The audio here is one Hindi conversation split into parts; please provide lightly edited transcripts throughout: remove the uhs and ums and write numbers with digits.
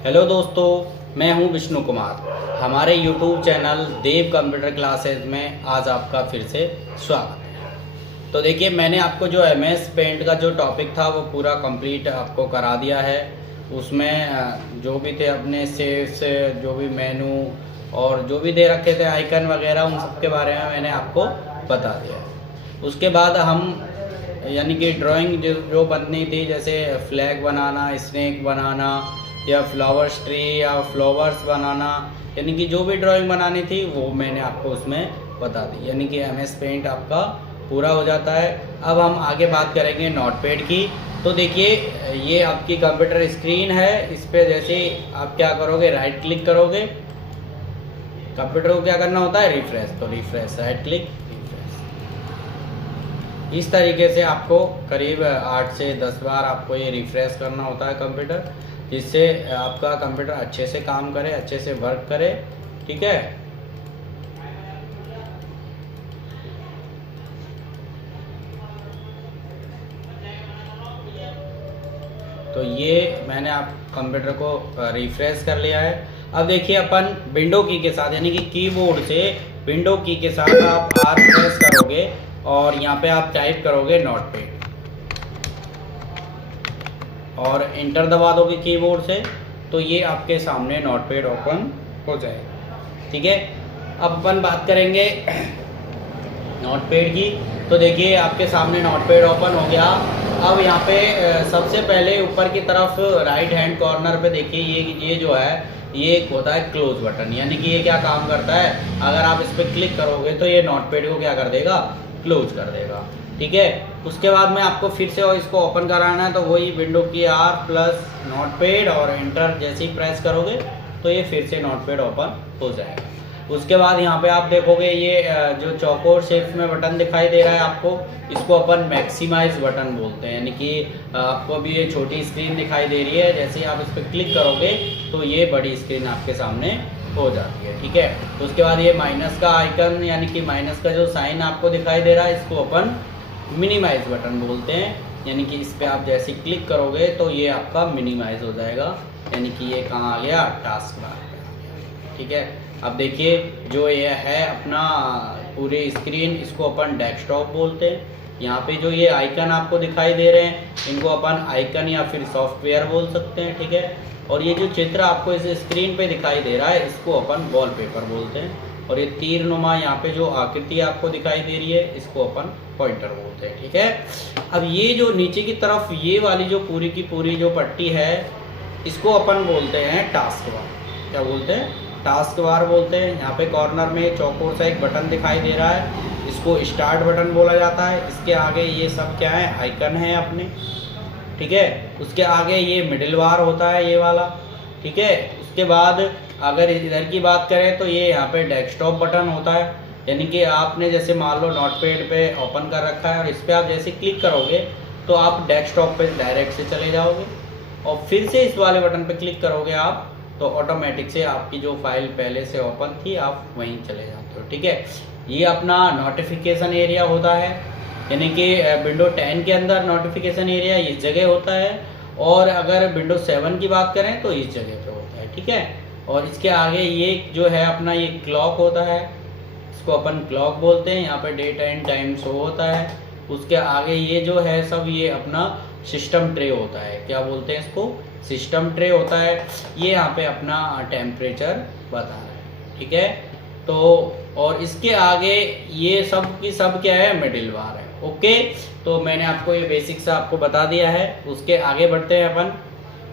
हेलो दोस्तों, मैं हूं विष्णु कुमार। हमारे यूट्यूब चैनल देव कंप्यूटर क्लासेस में आज आपका फिर से स्वागत है। तो देखिए, मैंने आपको जो एमएस पेंट का जो टॉपिक था वो पूरा कंप्लीट आपको करा दिया है। उसमें जो भी थे अपने सेव्स, जो भी मेनू और जो भी दे रखे थे आइकन वगैरह, उन सब के बारे में मैंने आपको बता दिया है। उसके बाद हम यानी कि ड्राइंग जो बननी थी, जैसे फ्लैग बनाना, स्नेक बनाना या फ्लावर्स ट्री या फ्लावर्स बनाना, यानी कि जो भी ड्राइंग बनानी थी वो मैंने आपको उसमें बता दी। यानी कि एमएस पेंट आपका पूरा हो जाता है। अब हम आगे बात करेंगे नोटपैड की। तो देखिए, ये आपकी कंप्यूटर स्क्रीन है। इस पर जैसे आप क्या करोगे, राइट क्लिक करोगे। कंप्यूटर को क्या करना होता है, रिफ्रेश। तो रिफ्रेश, राइट क्लिक, रिफ्रेश। इस तरीके से आपको करीब 8 से 10 बार आपको ये रिफ्रेश करना होता है कंप्यूटर, जिससे आपका कंप्यूटर अच्छे से काम करे, अच्छे से वर्क करे। ठीक है। तो ये मैंने आप कंप्यूटर को रिफ्रेश कर लिया है। अब देखिए, अपन विंडो की के साथ यानी कि कीबोर्ड से विंडो की के साथ आप आर प्रेस करोगे और यहाँ पे आप टाइप करोगे नोटपैड और एंटर दबा दोगे कीबोर्ड से, तो ये आपके सामने नोटपैड ओपन हो जाएगा। ठीक है। अब अपन बात करेंगे नोटपैड की। तो देखिए, आपके सामने नोटपैड ओपन हो गया। अब यहाँ पे सबसे पहले ऊपर की तरफ राइट हैंड कॉर्नर पे देखिए, ये जो है ये एक होता है क्लोज बटन। यानी कि ये क्या काम करता है, अगर आप इस पर क्लिक करोगे तो ये नोटपैड को क्या कर देगा, क्लोज कर देगा। ठीक है। उसके बाद में आपको फिर से इसको ओपन कराना है, तो वही विंडो की आर प्लस नोटपैड और एंटर जैसे ही प्रेस करोगे तो ये फिर से नोटपैड ओपन हो जाएगा। उसके बाद यहाँ पे आप देखोगे ये जो चौकोर शेप में बटन दिखाई दे रहा है आपको, इसको अपन मैक्सिमाइज बटन बोलते हैं। यानी कि आपको अभी ये छोटी स्क्रीन दिखाई दे रही है, जैसे ही आप इस पर क्लिक करोगे तो ये बड़ी स्क्रीन आपके सामने हो जाती है। ठीक है। उसके बाद ये माइनस का आइकन यानी कि माइनस का जो साइन आपको दिखाई दे रहा है, इसको अपन मिनिमाइज बटन बोलते हैं। यानी कि इस पर आप जैसे क्लिक करोगे तो ये आपका मिनिमाइज हो जाएगा। यानी कि ये कहाँ आ गया, टास्क बार पे आ गया। ठीक है। अब देखिए, जो ये है अपना पूरी स्क्रीन, इसको अपन डेस्कटॉप बोलते हैं। यहाँ पे जो ये आइकन आपको दिखाई दे रहे हैं, इनको अपन आइकन या फिर सॉफ्टवेयर बोल सकते हैं। ठीक है। और ये जो चित्र आपको इस स्क्रीन पे दिखाई दे रहा है, इसको अपन वॉलपेपर बोलते हैं। और ये तीर नुमा यहाँ पे जो आकृति आपको दिखाई दे रही है, इसको अपन पॉइंटर बोलते हैं। ठीक है। अब ये जो नीचे की तरफ ये वाली जो पूरी की पूरी जो पट्टी है, इसको अपन बोलते हैं टास्क बार। क्या बोलते हैं, टास्क बार बोलते हैं। यहाँ पे कॉर्नर में चौकोर सा एक बटन दिखाई दे रहा है, इसको स्टार्ट बटन बोला जाता है। इसके आगे ये सब क्या है, आइकन है अपने। ठीक है। उसके आगे ये मिडिल बार होता है, ये वाला। ठीक है। उसके बाद अगर इधर की बात करें तो ये यहाँ पे डेस्कटॉप बटन होता है। यानी कि आपने जैसे मान लो नोटपैड पे ओपन कर रखा है और इस पर आप जैसे क्लिक करोगे तो आप डेस्कटॉप पे डायरेक्ट से चले जाओगे, और फिर से इस वाले बटन पे क्लिक करोगे आप तो ऑटोमेटिक से आपकी जो फाइल पहले से ओपन थी आप वहीं चले जाते हो। ठीक है। ये अपना नोटिफिकेशन एरिया होता है। यानी कि विंडो 10 के अंदर नोटिफिकेशन एरिया इस जगह होता है, और अगर विंडो 7 की बात करें तो इस जगह पे होता है। ठीक है। और इसके आगे ये जो है अपना ये क्लॉक होता है, इसको अपन क्लॉक बोलते हैं। यहाँ पे डेट एंड टाइम शो होता है। उसके आगे ये जो है सब ये अपना सिस्टम ट्रे होता है। क्या बोलते हैं इसको, सिस्टम ट्रे होता है। ये यहाँ पे अपना टेम्परेचर बता रहा है। ठीक है। तो और इसके आगे ये सब की सब क्या है, मिडिल बार है। ओके। तो मैंने आपको ये बेसिक सा आपको बता दिया है। उसके आगे बढ़ते हैं अपन।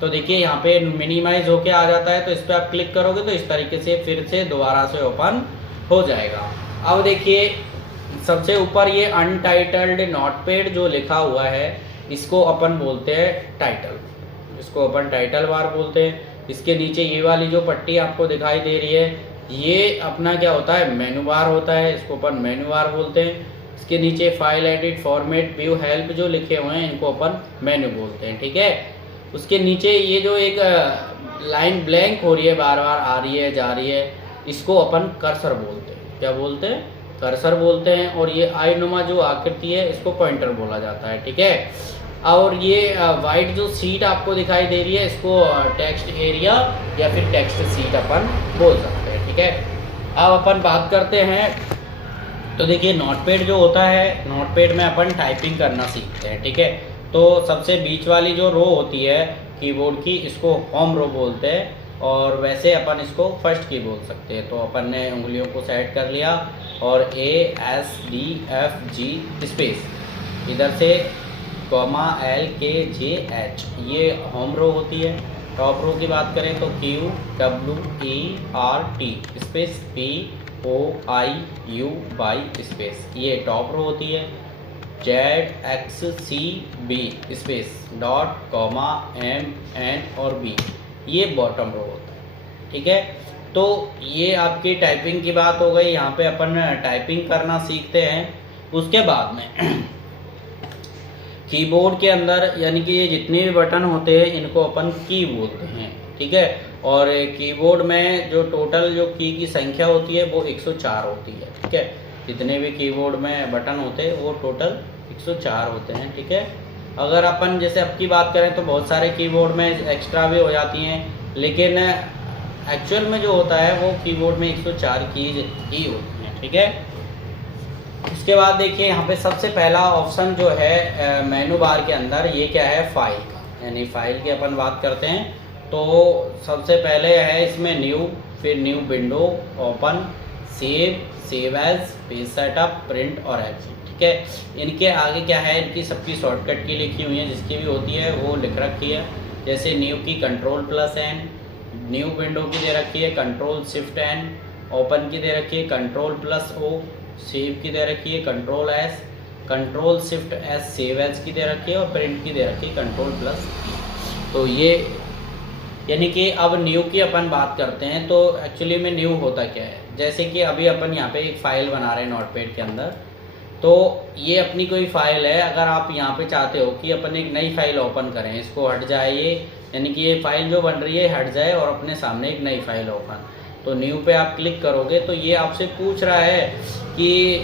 तो देखिए, यहाँ पे मिनिमाइज होके आ जाता है, तो इस पर आप क्लिक करोगे तो इस तरीके से फिर से दोबारा से ओपन हो जाएगा। अब देखिए, सबसे ऊपर ये अनटाइटल्ड नोटपैड जो लिखा हुआ है, इसको अपन बोलते हैं टाइटल। इसको अपन टाइटल बार बोलते हैं। इसके नीचे ये वाली जो पट्टी आपको दिखाई दे रही है, ये अपना क्या होता है, मेनू बार होता है। इसको अपन मेनू बार बोलते हैं। इसके नीचे file edit, format, view, help जो लिखे हुए हैं, इनको अपन मेनू बोलते हैं। ठीक है। उसके नीचे ये जो एक लाइन ब्लैंक हो रही है, बार बार आ रही है जा रही है, इसको अपन कर्सर बोलते हैं। क्या बोलते हैं, कर्सर बोलते हैं। और ये आई नुमा जो आकृति है, इसको पॉइंटर बोला जाता है। ठीक है। और ये वाइट जो सीट आपको दिखाई दे रही है इसको टेक्स्ट एरिया या फिर टेक्स्ट सीट अपन बोल सकते हैं, ठीक है। अब अपन बात करते हैं, तो देखिए नोटपैड जो होता है, नोटपैड में अपन टाइपिंग करना सीखते हैं, ठीक है। तो सबसे बीच वाली जो रो होती है कीबोर्ड की, इसको होम रो बोलते हैं, और वैसे अपन इसको फर्स्ट की बोल सकते हैं। तो अपन ने उंगलियों को सेट कर लिया और ASDFG स्पेस, इधर से LKJH, ये होम रो होती है। टॉप रो की बात करें तो QWERT स्पेस POIU स्पेस, ये टॉप रो होती है। ZXCB स्पेस .MN और B, ये बॉटम रो होता है, ठीक है। तो ये आपकी टाइपिंग की बात हो गई। यहाँ पे अपन टाइपिंग करना सीखते हैं। उसके बाद में कीबोर्ड के अंदर यानी कि ये जितने भी बटन होते हैं इनको अपन की बोलते हैं, ठीक है। और कीबोर्ड में जो टोटल जो की संख्या होती है वो 104 होती है, ठीक है। जितने भी कीबोर्ड में बटन होते हैं वो टोटल 104 होते हैं, ठीक है। अगर अपन जैसे अब की बात करें तो बहुत सारे कीबोर्ड में एक्स्ट्रा भी हो जाती हैं, लेकिन एक्चुअल में जो होता है वो कीबोर्ड में 104 कीज ही होती हैं, ठीक है। उसके बाद देखिए यहाँ पे सबसे पहला ऑप्शन जो है मेनू बार के अंदर, ये क्या है, फाइल का, यानी फाइल की अपन बात करते हैं। तो सबसे पहले है इसमें न्यू, फिर new window, open, save, save as, page setup, print और एग्जिट, ठीक है। इनके आगे क्या है, इनकी सबकी शॉर्टकट की लिखी हुई है, जिसकी भी होती है वो लिख रखी है। जैसे न्यू की Ctrl+N, न्यू विंडो की दे रखी है Ctrl+Shift+N, ओपन की दे रखी है Ctrl+O, सेव की दे रखी है Ctrl+S, Ctrl+Shift+S सेव एज की दे रखी है, और प्रिंट की दे रखी है Ctrl+E। तो ये यानी कि अब न्यू की अपन बात करते हैं। तो एक्चुअली में न्यू होता क्या है, जैसे कि अभी अपन यहाँ पे एक फ़ाइल बना रहे हैं नोटपैड के अंदर। तो ये अपनी कोई फ़ाइल है, अगर आप यहाँ पे चाहते हो कि अपन एक नई फ़ाइल ओपन करें, इसको हट जाए ये, यानी कि ये फ़ाइल जो बन रही है हट जाए और अपने सामने एक नई फ़ाइल ओपन, तो न्यू पे आप क्लिक करोगे तो ये आपसे पूछ रहा है कि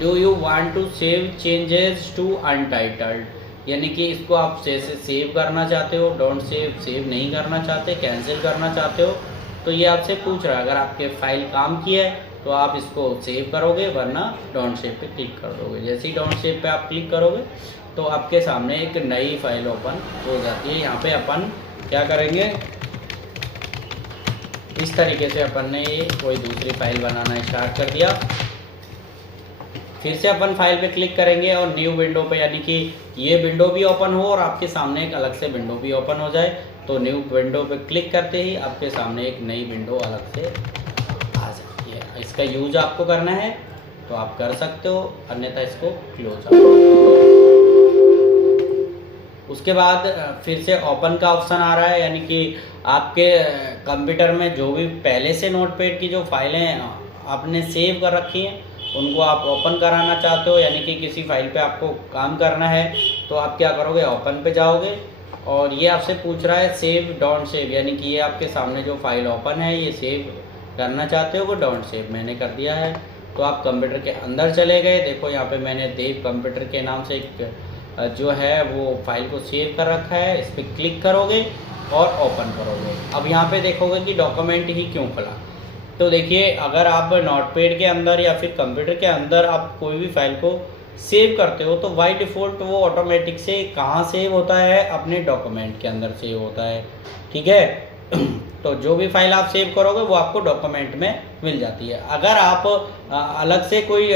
do you want to save changes to untitled, यानी कि इसको आप सेव करना चाहते हो, डोंट सेव, सेव नहीं करना चाहते, कैंसिल करना चाहते हो। तो ये आपसे पूछ रहा है। अगर आपके फाइल काम की है तो आप इसको सेव करोगे, वरना डोंट सेव पे क्लिक कर दोगे। जैसे ही डोंट सेव पे आप क्लिक करोगे तो आपके सामने एक नई फाइल ओपन हो जाती है। यहाँ पे अपन क्या करेंगे, इस तरीके से अपन ने ये कोई दूसरी फाइल बनाना स्टार्ट कर दिया। फिर से अपन फाइल पे क्लिक करेंगे और न्यू विंडो पे, यानी कि ये विंडो भी ओपन हो और आपके सामने एक अलग से विंडो भी ओपन हो जाए। तो न्यू विंडो पे क्लिक करते ही आपके सामने एक नई विंडो अलग से आ जाती है। इसका यूज आपको करना है तो आप कर सकते हो, अन्यथा इसको क्लोज आप। उसके बाद फिर से ओपन का ऑप्शन आ रहा है, यानी कि आपके कंप्यूटर में जो भी पहले से नोटपैड की जो फाइलें आपने सेव कर रखी हैं उनको आप ओपन कराना चाहते हो, यानी कि किसी फाइल पे आपको काम करना है तो आप क्या करोगे, ओपन पे जाओगे और ये आपसे पूछ रहा है सेव डोंट सेव, यानी कि ये आपके सामने जो फाइल ओपन है ये सेव करना चाहते हो वो डोंट सेव, मैंने कर दिया है। तो आप कंप्यूटर के अंदर चले गए, देखो यहाँ पे मैंने देव कंप्यूटर के नाम से एक जो है वो फाइल को सेव कर रखा है। इस पर क्लिक करोगे और ओपन करोगे। अब यहाँ पे देखोगे कि डॉक्यूमेंट ही क्यों खुला। तो देखिए, अगर आप नोटपैड के अंदर या फिर कंप्यूटर के अंदर आप कोई भी फाइल को सेव करते हो तो बाय डिफ़ॉल्ट वो ऑटोमेटिक से कहाँ सेव होता है, अपने डॉक्यूमेंट के अंदर सेव होता है, ठीक है। तो जो भी फाइल आप सेव करोगे वो आपको डॉक्यूमेंट में मिल जाती है। अगर आप अलग से कोई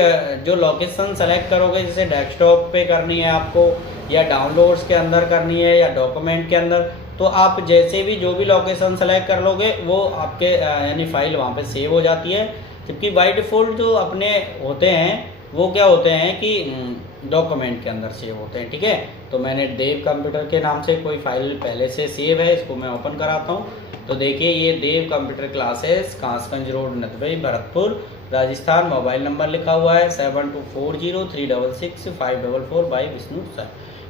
जो लोकेशन सेलेक्ट करोगे, जैसे डेस्कटॉप पे करनी है आपको या डाउनलोड्स के अंदर करनी है या डॉक्यूमेंट के अंदर, तो आप जैसे भी जो भी लोकेशन सेलेक्ट कर लोगे वो आपके यानी फाइल वहाँ पे सेव हो जाती है। जबकि बाय डिफ़ॉल्ट जो अपने होते हैं वो क्या होते हैं कि डॉक्यूमेंट के अंदर सेव होते हैं, ठीक है। तो मैंने देव कंप्यूटर के नाम से कोई फाइल पहले से सेव है, इसको मैं ओपन कराता हूँ। तो देखिए, ये Dev computer classes, Kasganj road, Nadbai, Bharatpur, Rajasthan. Mobile number लिखा हुआ है 7240366544 बाई विष्णु सर,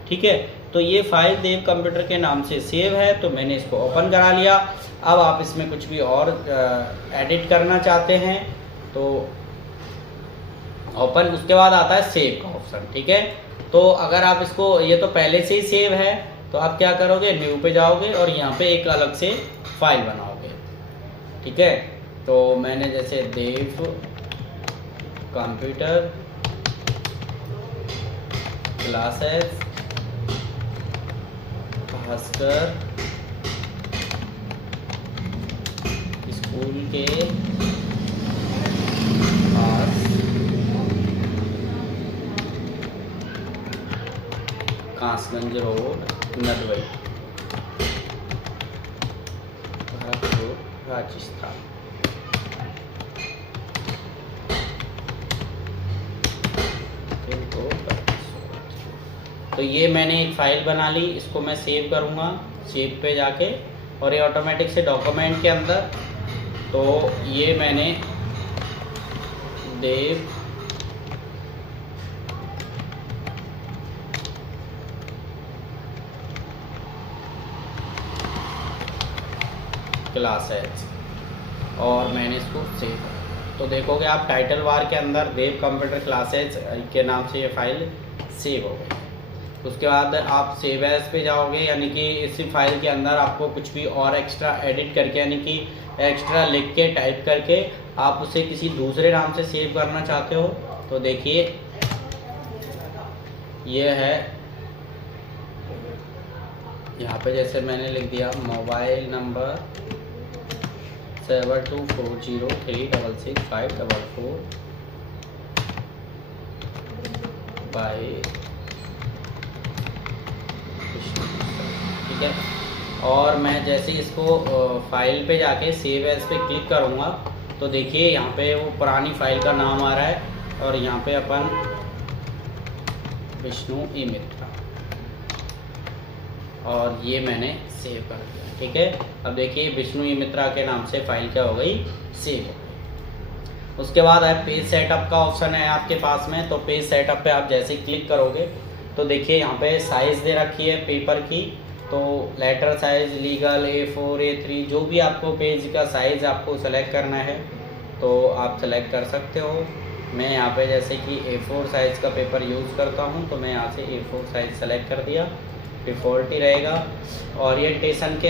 ठीक है। तो ये फाइल देव कंप्यूटर के नाम से सेव है, तो मैंने इसको ओपन करा लिया। अब आप इसमें कुछ भी और एडिट करना चाहते हैं तो ओपन, उसके बाद आता है सेव का ऑप्शन, ठीक है। तो अगर आप इसको, ये तो पहले से ही सेव है, तो आप क्या करोगे, न्यू पे जाओगे और यहाँ पे एक अलग से फाइल बनाओगे, ठीक है। तो मैंने जैसे देव कंप्यूटर क्लासेस भास्कर स्कूल के पास कासगंज रोड, नदवई, भरतपुर, राजस्थान। तो ये मैंने एक फ़ाइल बना ली, इसको मैं सेव करूँगा, सेव पे जाके, और ये ऑटोमेटिक से डॉक्यूमेंट के अंदर, तो ये मैंने देव क्लासेस, और मैंने इसको सेव, तो देखोगे आप टाइटल बार के अंदर देव कंप्यूटर क्लासेस के नाम से ये फाइल सेव हो गई। उसके बाद आप सेव एज पे जाओगे, यानी कि इसी फाइल के अंदर आपको कुछ भी और एक्स्ट्रा एडिट करके, यानी कि एक्स्ट्रा लिख के टाइप करके आप उसे किसी दूसरे नाम से सेव करना चाहते हो, तो देखिए ये है, यहाँ पे जैसे मैंने लिख दिया मोबाइल नंबर 7240366544 बाई, ठीक है। और मैं जैसे इसको फाइल पे जाके सेव एज पे क्लिक करूँगा, तो देखिए यहाँ पे वो पुरानी फाइल का नाम आ रहा है, और यहाँ पे अपन विष्णु ई मित्रा, और ये मैंने सेव कर दिया, ठीक है। अब देखिए विष्णु ई मित्रा के नाम से फाइल क्या हो गई, सेव हो गई। उसके बाद है पेज सेटअप का ऑप्शन है आपके पास में, तो पेज सेटअप पे आप जैसे ही क्लिक करोगे, तो देखिए यहाँ पे साइज़ दे रखी है पेपर की, तो letter size, legal, A4, A3, जो भी आपको पेज का साइज़ आपको सेलेक्ट करना है तो आप सेलेक्ट कर सकते हो। मैं यहाँ पे जैसे कि A4 साइज़ का पेपर यूज़ करता हूँ, तो मैं यहाँ से A4 साइज़ सेलेक्ट कर दिया, डिफ़ॉल्ट ही रहेगा। ओरिएंटेशन के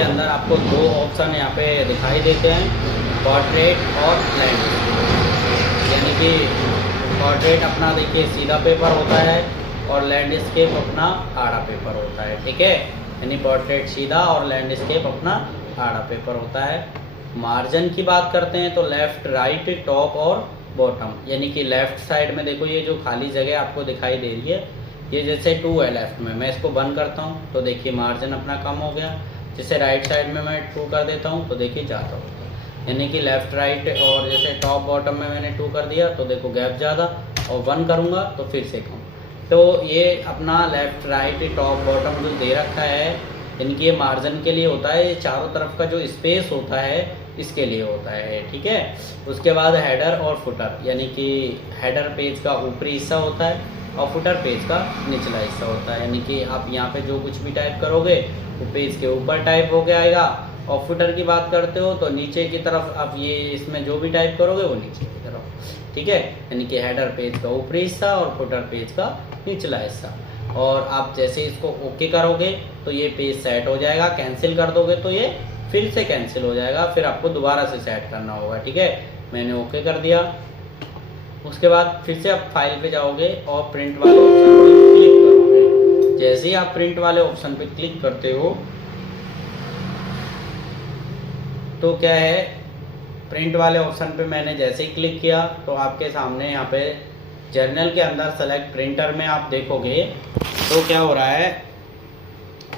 अंदर आपको दो ऑप्शन यहाँ पे दिखाई देते हैं, पोर्ट्रेट और लैंडस्केप। यानी कि पोर्ट्रेट अपना देखिए सीधा पेपर होता है और लैंडस्केप अपना आड़ा पेपर होता है, ठीक है। यानी पोर्ट्रेट सीधा और लैंडस्केप अपना आड़ा पेपर होता है। मार्जिन की बात करते हैं तो लेफ़्ट, राइट, टॉप और बॉटम, यानी कि लेफ़्ट साइड में देखो ये जो खाली जगह आपको दिखाई दे रही है, ये जैसे 2 है लेफ़्ट में, मैं इसको बंद करता हूँ तो देखिए मार्जिन अपना कम हो गया। जैसे राइट साइड में मैं 2 कर देता हूँ तो देखिए ज़्यादा होता है, यानी कि लेफ़्ट राइट, और जैसे टॉप बॉटम में मैंने 2 कर दिया तो देखो गैप ज़्यादा, और 1 करूँगा तो फिर से कम। तो ये अपना लेफ़्ट राइट टॉप बॉटम जो दे रखा है, यानी कि ये मार्जिन के लिए होता है, ये चारों तरफ का जो स्पेस होता है इसके लिए होता है, ठीक है। उसके बाद हेडर और फुटर, यानी कि हेडर पेज का ऊपरी हिस्सा होता है और फुटर पेज का निचला हिस्सा होता है, यानी कि आप यहाँ पे जो कुछ भी टाइप करोगे वो पेज के ऊपर टाइप होके आएगा, और फुटर की बात करते हो तो नीचे की तरफ आप ये इसमें जो भी टाइप करोगे वो नीचे की तरफ, ठीक है। यानी कि हेडर पेज का ऊपरी हिस्सा और फुटर पेज का निचला हिस्सा। और आप जैसे इसको ओके करोगे तो ये पेज सेट हो जाएगा, कैंसिल कर दोगे तो ये फिर से कैंसिल हो जाएगा, फिर आपको दोबारा से सेट करना होगा, ठीक है। मैंने ओके कर दिया। उसके बाद फिर से आप फाइल पे जाओगे और प्रिंट वाले ऑप्शन पे क्लिक करोगे। जैसे ही आप प्रिंट वाले ऑप्शन पे क्लिक करते हो तो क्या है, प्रिंट वाले ऑप्शन पे मैंने जैसे ही क्लिक किया तो आपके सामने यहाँ पे जर्नल के अंदर सेलेक्ट प्रिंटर में आप देखोगे तो क्या हो रहा है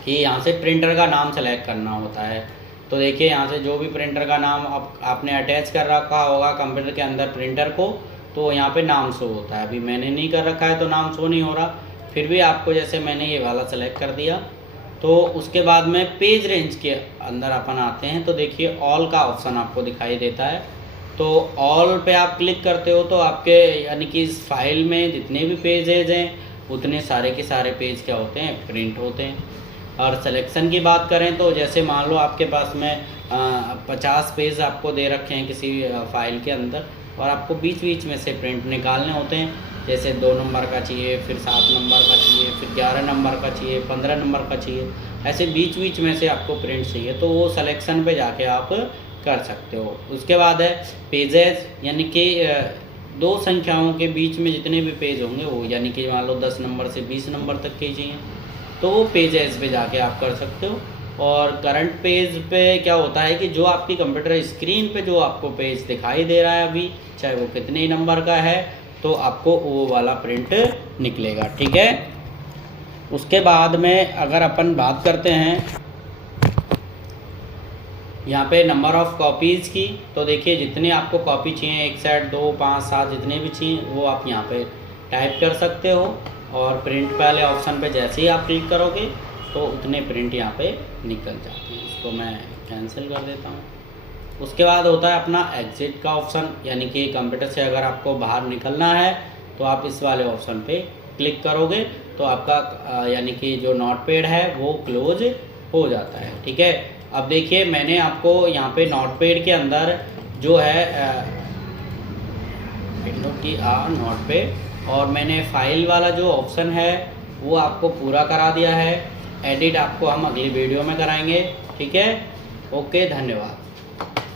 कि यहाँ से प्रिंटर का नाम सेलेक्ट करना होता है। तो देखिए यहाँ से जो भी प्रिंटर का नाम आपने अटैच कर रखा होगा कंप्यूटर के अंदर प्रिंटर को, तो यहाँ पे नाम शो होता है। अभी मैंने नहीं कर रखा है तो नाम शो नहीं हो रहा, फिर भी आपको जैसे मैंने ये वाला सेलेक्ट कर दिया। तो उसके बाद में पेज रेंज के अंदर अपन आते हैं, तो देखिए ऑल का ऑप्शन आपको दिखाई देता है। तो ऑल पे आप क्लिक करते हो तो आपके यानी कि इस फाइल में जितने भी पेजेज हैं उतने सारे के सारे पेज क्या होते हैं, प्रिंट होते हैं। और सिलेक्शन की बात करें तो जैसे मान लो आपके पास में 50 पेज आपको दे रखे हैं किसी फाइल के अंदर, और आपको बीच बीच में से प्रिंट निकालने होते हैं। जैसे 2 नंबर का चाहिए, फिर 7 नंबर का चाहिए, फिर 11 नंबर का चाहिए, 15 नंबर का चाहिए, ऐसे बीच बीच में से आपको प्रिंट चाहिए, तो वो सिलेक्शन पे जाके आप कर सकते हो। उसके बाद है पेजेस, यानी कि 2 संख्याओं के बीच में जितने भी पेज होंगे वो, यानी कि मान लो 10 नंबर से 20 नंबर तक के चाहिए, तो वो पेजेस पे जाके आप कर सकते हो। और करंट पेज पे क्या होता है कि जो आपकी कंप्यूटर स्क्रीन पे जो आपको पेज दिखाई दे रहा है अभी, चाहे वो कितने ही नंबर का है, तो आपको वो वाला प्रिंट निकलेगा, ठीक है। उसके बाद में अगर अपन बात करते हैं यहाँ पे नंबर ऑफ़ कॉपीज़ की, तो देखिए जितने आपको कॉपी चाहिए, 1 सेट 2 5 7 जितने भी चाहिए वो आप यहाँ पे टाइप कर सकते हो। और प्रिंट वाले ऑप्शन पे जैसे ही आप क्लिक करोगे तो उतने प्रिंट यहाँ पे निकल जाते हैं। इसको मैं कैंसिल कर देता हूँ। उसके बाद होता है अपना एग्ज़िट का ऑप्शन, यानी कि कंप्यूटर से अगर आपको बाहर निकलना है तो आप इस वाले ऑप्शन पे क्लिक करोगे तो आपका यानी कि जो नोटपैड है वो क्लोज हो जाता है, ठीक है। अब देखिए मैंने आपको यहाँ पे नोटपैड के अंदर जो है विंडो की नोटपैड, और मैंने फाइल वाला जो ऑप्शन है वो आपको पूरा करा दिया है। एडिट आपको हम अगली वीडियो में कराएंगे, ठीक है। ओके, धन्यवाद।